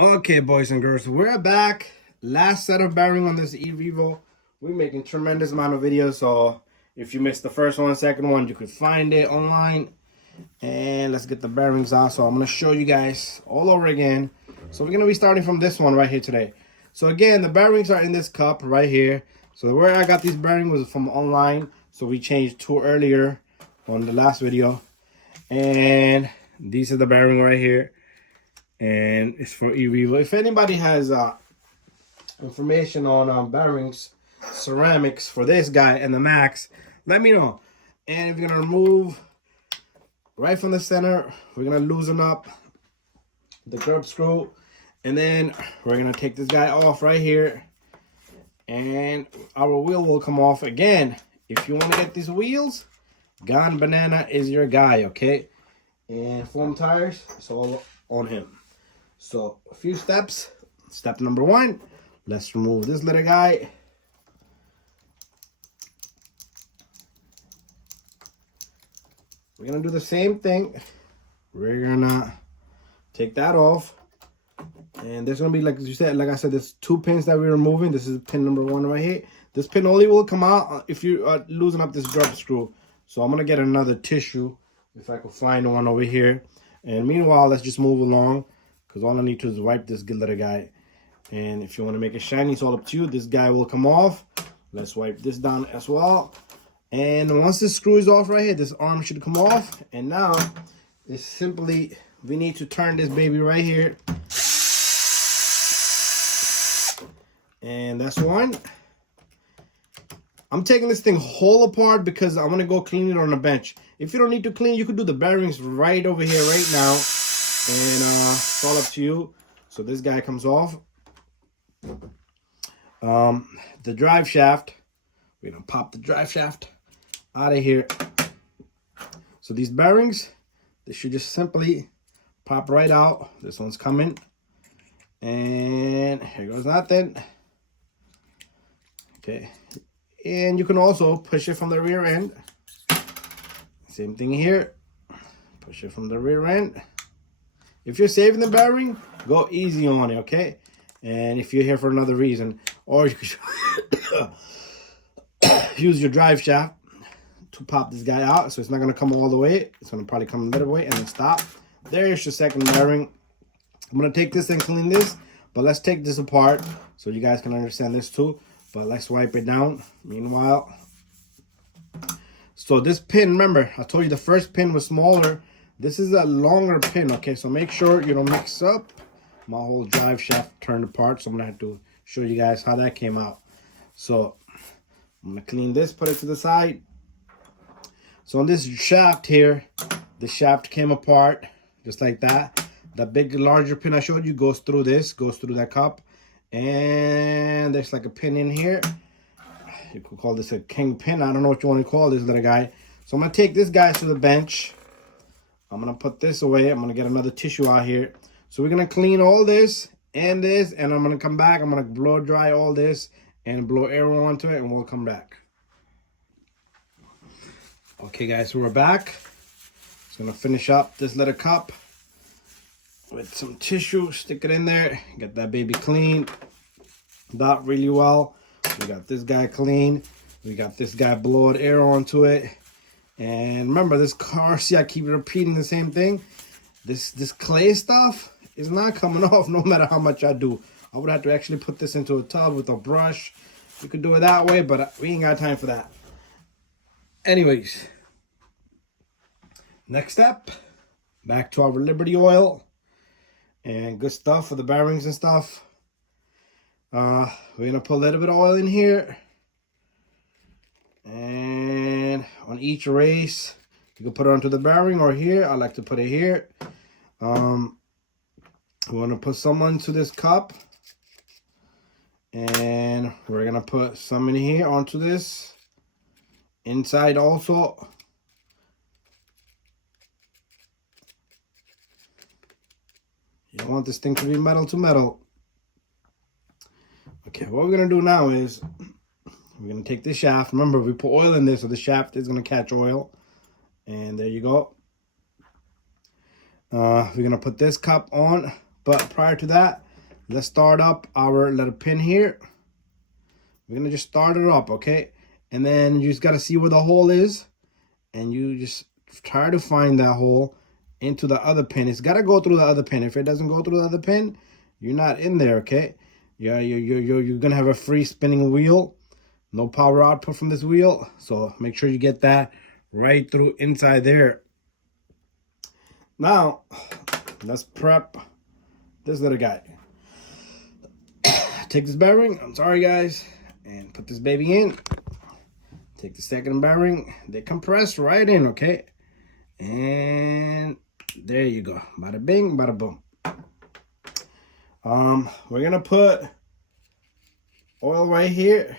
Okay, boys and girls, we're back. Last set of bearing on this Erevo. We're making tremendous amount of videos, so if you missed the first one, second one, you could find it online. And let's get the bearings out. So I'm going to show you guys all over again. So we're going to be starting from this one right here today. So again, the bearings are in this cup right here. So where I got these bearings was from online. So we changed two earlier on the last video. And these are the bearing right here. And it's for Erevo. If anybody has information on bearings, ceramics for this guy and the Max, let me know. And we're gonna remove right from the center. We're gonna loosen up the curb screw, and then we're gonna take this guy off right here, and our wheel will come off again. If you want to get these wheels, Gone Banana is your guy, okay? And foam tires, it's all on him. So a few steps. Step number one, let's remove this little guy. We're gonna do the same thing. We're gonna take that off, and there's gonna be, like you said, like I said, there's two pins that we're removing. This is pin number one right here. This pin only will come out if you are loosen up this grub screw. So I'm gonna get another tissue if I can find one over here. And meanwhile, let's just move along, because all I need to do is wipe this good little guy. And if you want to make it shiny, it's all up to you. This guy will come off. Let's wipe this down as well. And once this screw is off right here, this arm should come off. And now it's simply, we need to turn this baby right here. And that's one. I'm taking this thing whole apart because I want to go clean it on the bench. If you don't need to clean, you can do the bearings right over here right now. And it's all up to you. So this guy comes off. The drive shaft, we're gonna pop the drive shaft out of here. So these bearings, they should just simply pop right out. This one's coming, and here goes nothing. Okay, and you can also push it from the rear end. Same thing here, push it from the rear end. If you're saving the bearing, go easy on it, okay? And if you're here for another reason, or you could use your drive shaft to pop this guy out, so it's not going to come all the way. It's going to probably come a little way and then stop. There's your second bearing. I'm going to take this and clean this, but let's take this apart so you guys can understand this too. But let's wipe it down meanwhile. So this pin, remember, I told you the first pin was smaller. This is a longer pin, okay? So make sure you don't mix up. My whole drive shaft turned apart, so I'm gonna have to show you guys how that came out. So I'm gonna clean this, put it to the side. So on this shaft here, the shaft came apart just like that. The big larger pin I showed you goes through this, goes through that cup, and there's like a pin in here. You could call this a king pin. I don't know what you want to call this little guy. So I'm gonna take this guy to the bench. I'm gonna put this away. I'm gonna get another tissue out here. So we're gonna clean all this, and I'm gonna come back. I'm gonna blow dry all this and blow air onto it, and we'll come back. Okay, guys, so we're back. Just gonna finish up this little cup with some tissue. Stick it in there. Get that baby clean. Dot really well. We got this guy clean. We got this guy blowing air onto it. And remember, this car, see, I keep repeating the same thing. This clay stuff is not coming off no matter how much I do. I would have to actually put this into a tub with a brush. You could do it that way, but we ain't got time for that. Anyways, next step, back to our Liberty oil. And good stuff for the bearings and stuff. We're going to put a little bit of oil in here. And on each race, you can put it onto the bearing or here. I like to put it here. We want to put some onto this cup. And we're going to put some in here onto this. Inside also. You want this thing to be metal to metal. Okay, what we're going to do now is we're going to take this shaft. Remember, we put oil in this, so the shaft is going to catch oil. And there you go. We're going to put this cup on. But prior to that, let's start up our little pin here. We're gonna just start it up, okay? And then you just gotta see where the hole is, and you just try to find that hole into the other pin. It's gotta go through the other pin. If it doesn't go through the other pin, you're not in there, okay? Yeah, you're gonna have a free spinning wheel. No power output from this wheel, so make sure you get that right through inside there. Now, let's prep this little guy. Take this bearing, I'm sorry guys, and put this baby in. Take the second bearing, they compress right in, okay? And there you go, bada bing, bada boom. We're gonna put oil right here.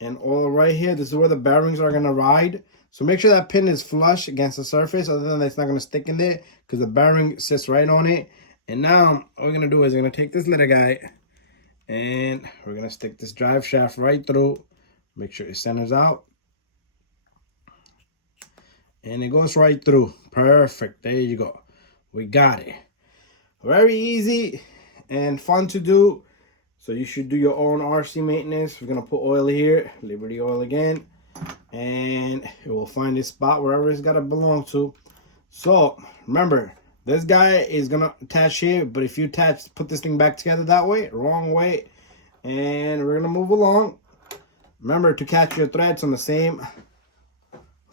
And oil right here. This is where the bearings are gonna ride. So make sure that pin is flush against the surface, other than that it's not gonna stick in there because the bearing sits right on it. And now what we're gonna do is we're gonna take this little guy and we're gonna stick this drive shaft right through. Make sure it centers out. And it goes right through. Perfect. There you go. We got it. Very easy and fun to do. So you should do your own RC maintenance. We're gonna put oil here, Liberty oil again, and it will find its spot wherever it's gotta belong to. So remember, this guy is gonna attach here, but if you attach, put this thing back together that way, wrong way, and we're gonna move along. Remember to catch your threads on the same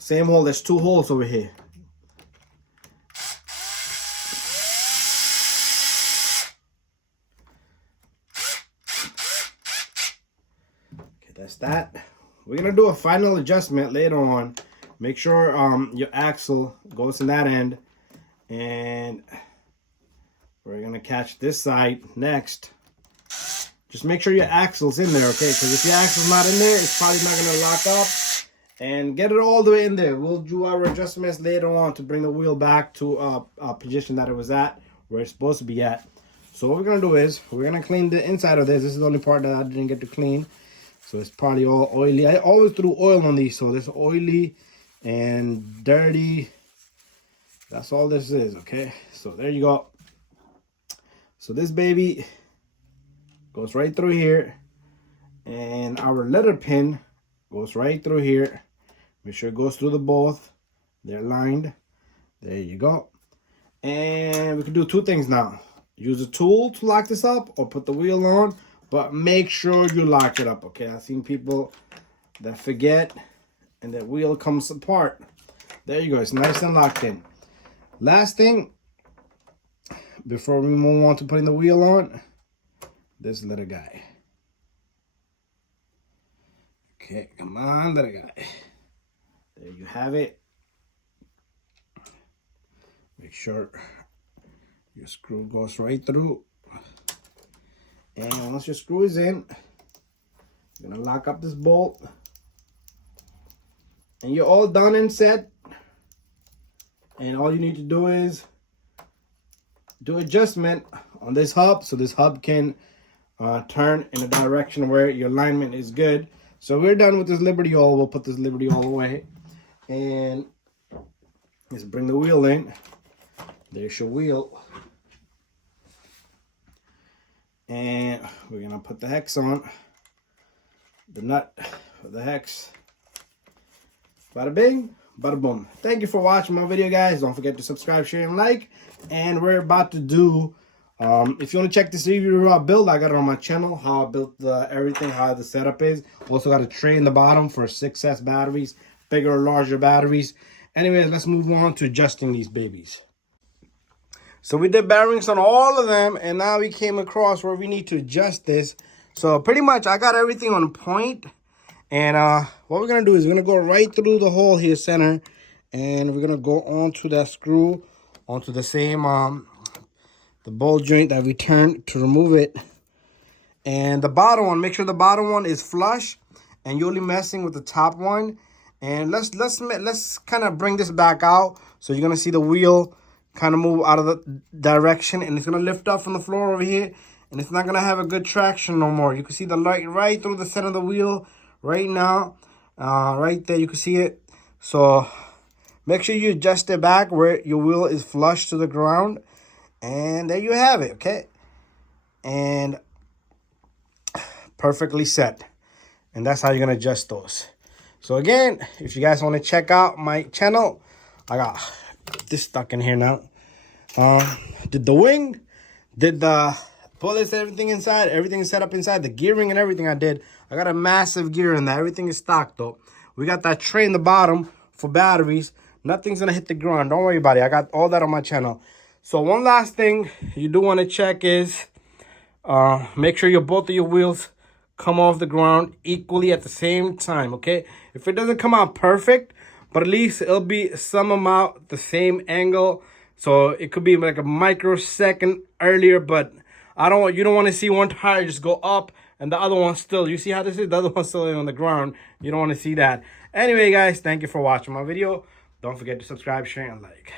hole. There's 2 holes over here. That's that. We're gonna do a final adjustment later on. Make sure your axle goes in that end, and we're gonna catch this side next. Just make sure your axle's in there, okay? Because if your axle's not in there, it's probably not gonna lock up. And get it all the way in there. We'll do our adjustments later on to bring the wheel back to a position that it was at, where it's supposed to be at. So what we're gonna do is we're gonna clean the inside of this. This is the only part that I didn't get to clean. So it's probably all oily. I always threw oil on these, so this oily and dirty. That's all this is, okay? So there you go. So this baby goes right through here, and our letter pin goes right through here. Make sure it goes through the both. They're lined. There you go. And we can do 2 things now. Use a tool to lock this up or put the wheel on. But make sure you lock it up, okay? I've seen people that forget and that wheel comes apart. There you go. It's nice and locked in. Last thing, before we move on to putting the wheel on, this little guy. Okay, come on, little guy. There you have it. Make sure your screw goes right through. And once your screw is in, you're gonna lock up this bolt. And you're all done and set. And all you need to do is do adjustment on this hub, so this hub can turn in a direction where your alignment is good. So we're done with this Liberty oil. We'll put this Liberty oil away. And let's bring the wheel in. There's your wheel. And we're gonna put the hex on, the nut for the hex. Bada bing, bada boom. Thank you for watching my video, guys. Don't forget to subscribe, share, and like. And we're about to do, if you want to check this review I build, I got it on my channel, how I built everything, how the setup is. Also got a tray in the bottom for 6S batteries, bigger or larger batteries. Anyways, let's move on to adjusting these babies. So we did bearings on all of them, and now we came across where we need to adjust this. So pretty much I got everything on point. And what we're going to do is we're going to go right through the hole here, center. And we're going to go onto that screw, onto the same, the bolt joint that we turned to remove it. And the bottom one, make sure the bottom one is flush. And you're only messing with the top one. And let's kind of bring this back out. So you're going to see the wheel kind of move out of the direction, and it's going to lift up from the floor over here, and it's not going to have a good traction no more. You can see the light right through the center of the wheel right now. Right there, you can see it. So make sure you adjust it back where your wheel is flush to the ground, And there you have it, okay? And perfectly set. And that's how you're gonna adjust those. So again, if you guys want to check out my channel, I got this stuck in here now. Did the wing, did the bullets, everything inside, everything is set up inside, the gearing and everything I did. I got a massive gear in there. Everything is stocked though. We got that tray in the bottom for batteries. Nothing's gonna hit the ground. Don't worry about it. I got all that on my channel. So one last thing you do want to check is make sure both of your wheels come off the ground equally at the same time, okay? If it doesn't come out perfect, but at least it'll be some amount the same angle. So it could be like a microsecond earlier, but you don't want to see one tire just go up and the other one still. You see how this is? The other one's still on the ground. You don't want to see that. Anyway, guys, thank you for watching my video. Don't forget to subscribe, share, and like.